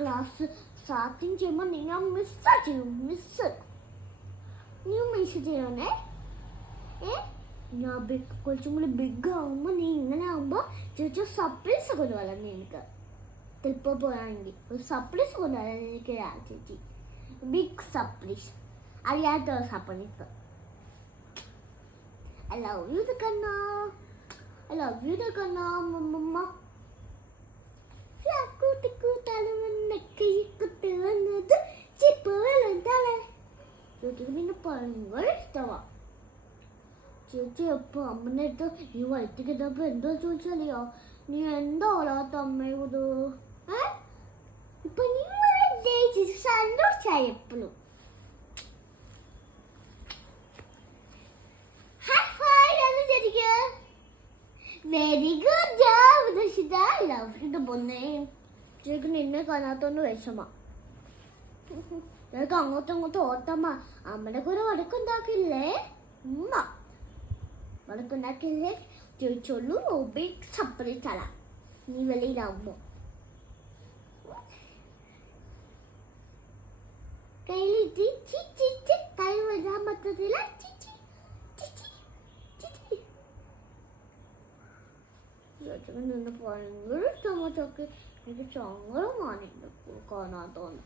Class starting ചെയ്യുമ്പോൾ നിങ്ങൾ miss നീ മിസ് ചെയ്യണേ. ഞാൻ കുറച്ചും കൂടി ബിഗ് ആകുമ്പോൾ നീ ഇങ്ങനെ ആകുമ്പോൾ ചേച്ചി സർപ്രൈസ് കൊണ്ടുവരാം. നിനക്ക് ചിലപ്പോൾ പോയാണെങ്കിൽ ഒരു സർപ്രൈസ് കൊണ്ടുവരാം എനിക്ക് ചേച്ചി. ബിഗ് സർപ്രൈസ്, അറിയാത്ത surprise. I love you, Kanna. I love you, Kanna, Mama. ചേച്ചിക്ക് ഭയങ്കര ഇഷ്ടമാണ്. ചേച്ചി എപ്പോ അമ്മൻ്റെ അടുത്ത് നീ വയറ്റിക്കിട്ടപ്പോ എന്തോ ചോദിച്ചാലിയോ, നീ എന്താ ഓടാത്ത അമ്മയോട്? ഇപ്പൊ നീ സന്തോഷായി എപ്പോഴും. Very good job Darshitha. Love പൊന്നേ. ചേക്ക് നിന്നെ കാണാത്തോണ്ട് വിഷമ. ചേക്ക് അങ്ങോട്ടും ഓട്ടമ്മ. അമ്മയുടെ കൂടെ വടക്കുണ്ടാക്കില്ലേ? ഉമ്മ വടക്കുണ്ടാക്കില്ലേ ചോദിച്ചോളൂ. ബിഗ് സർപ്രൈസ് അല്ല നീ വെളിയിലാവുമ്പോ. കയ്യിൽ കൈ വരാൻ പറ്റത്തില്ല. നിന്ന് ഭയങ്കര ഇഷ്ടമൊക്കെ എനിക്ക് സങ്കടമാണ് കാണാത്തോന്ന്.